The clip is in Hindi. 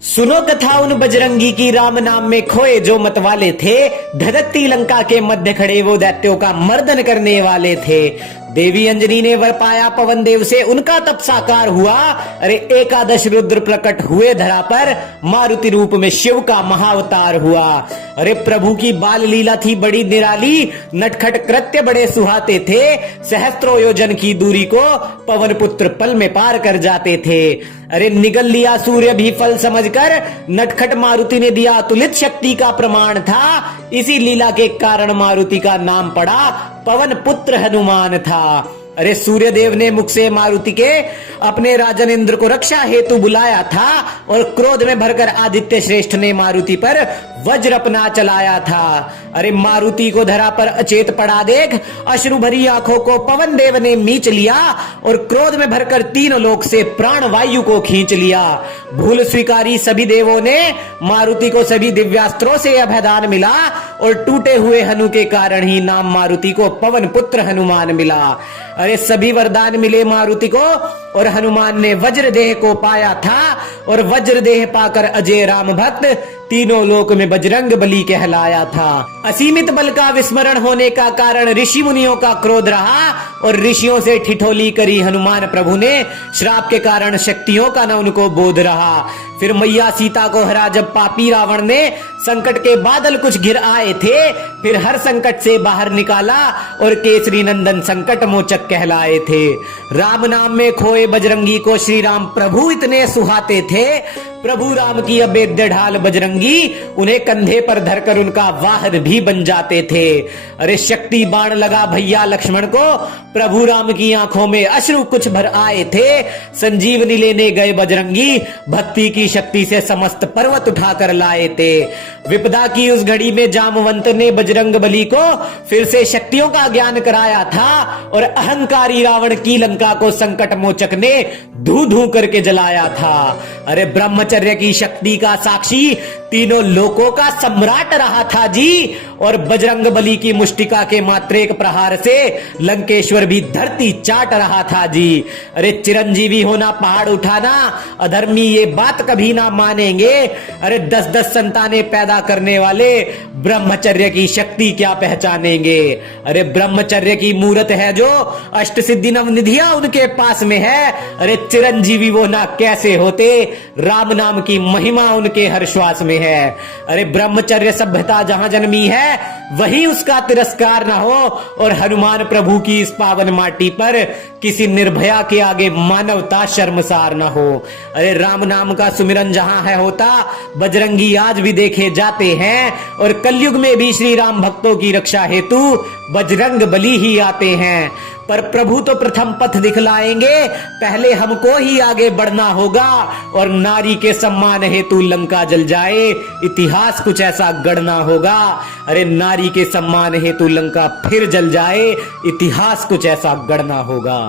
सुनो कथा उन बजरंगी की, राम नाम में खोए जो मतवाले थे। धधकती लंका के मध्य खड़े वो दैत्यों का मर्दन करने वाले थे। देवी अंजनी ने वर पाया पवन देव से, उनका तप साकार हुआ। अरे एकादश रुद्र प्रकट हुए धरा पर, मारुति रूप में शिव का महाअवतार हुआ। अरे प्रभु की बाल लीला थी बड़ी निराली, नटखट कृत्य बड़े सुहाते थे। सहस्त्रों योजन की दूरी को पवन पुत्र पल में पार कर जाते थे। अरे निगल लिया सूर्य भी फल समझकर, नटखट मारुति ने दिया अतुलित शक्ति का प्रमाण था। इसी लीला के कारण मारुति का नाम पड़ा पवन पुत्र हनुमान था। अरे सूर्यदेव ने मुख से मारुति के अपने राजन इंद्र को रक्षा हेतु बुलाया था, और क्रोध में भरकर आदित्य श्रेष्ठ ने मारुति पर वज्र अपना चलाया था। अरे मारुति को धरा पर अचेत पड़ा देख, अश्रु भरी आंखों को पवन देव ने मीच लिया, और क्रोध में भरकर तीनों लोक से प्राण वायु को खींच लिया। भूल स्वीकारी सभी देवों ने मारुति को सभी दिव्यास्त्रों से अभयदान मिला, और टूटे हुए हनु के कारण ही नाम मारुति को पवन पुत्र हनुमान मिला। अरे सभी वरदान मिले मारुति को, और हनुमान ने वज्र देह को पाया था, और वज्र देह पाकर अजय राम भक्त तीनों लोक में बजरंग बली कहलाया था। असीमित बल का विस्मरण होने का कारण ऋषि मुनियों का क्रोध रहा, और ऋषियों से ठिठोली करी हनुमान प्रभु ने, श्राप के कारण शक्तियों का न उनको बोध रहा। फिर मैया सीता को हरा जब पापी रावण ने, संकट के बादल कुछ घिर आए थे, फिर हर संकट से बाहर निकाला, और केसरी नंदन संकट मोचक कहलाए थे। राम नाम में खोए बजरंगी को श्री राम प्रभु इतने सुहाते थे। प्रभु राम की अभेद्य ढाल बजरंगी, उन्हें कंधे पर धरकर उनका वाहन भी बन जाते थे। अरे शक्ति बाण लगा भैया लक्ष्मण को, प्रभु राम की आंखों में अश्रु कुछ भर आए थे। संजीवनी लेने गए बजरंगी, भक्ति की शक्ति से समस्त पर्वत उठाकर लाए थे। विपदा की उस घड़ी में जामवंत ने बजरंग बली को फिर से शक्तियों का ज्ञान कराया था, और अहंकारी रावण की लंका को संकट मोचक ने धू धू करके जलाया था। अरे ब्रह्मचर्य की शक्ति का साक्षी तीनों लोकों का सम्राट रहा था जी, और बजरंग बली की मुष्टिका के मात्र एक प्रहार से लंकेश्वर भी धरती चाट रहा था जी। अरे चिरंजीवी होना पहाड़ उठाना, अधर्मी ये बात कभी ना मानेंगे। अरे 10-10 संतानें पैदा करने वाले ब्रह्मचर्य की शक्ति क्या पहचानेंगे। अरे ब्रह्मचर्य की मूर्त है जो, अष्ट सिद्धि नवनिधियां उनके पास में है। अरे चिरंजीवी वो ना कैसे होते, राम नाम की महिमा उनके हर श्वास में है। अरे ब्रह्मचर्य सभ्यता जहां जन्मी है, वहीं उसका तिरस्कार न हो, और हनुमान प्रभु की इस पावन माटी पर किसी निर्भया के आगे मानवता शर्मसार न हो। अरे राम नाम का सुमिरन जहां है होता, बजरंगी आज भी देखे जाते हैं, और कलयुग में भी श्री राम भक्तों की रक्षा हेतु बजरंग बली ही आते हैं। पर प्रभु तो प्रथम पथ दिखलाएंगे, पहले हमको ही आगे बढ़ना होगा, और नारी के सम्मान हेतु लंका जल जाए, इतिहास कुछ ऐसा गढ़ना होगा। अरे नारी के सम्मान हेतु लंका फिर जल जाए, इतिहास कुछ ऐसा गढ़ना होगा।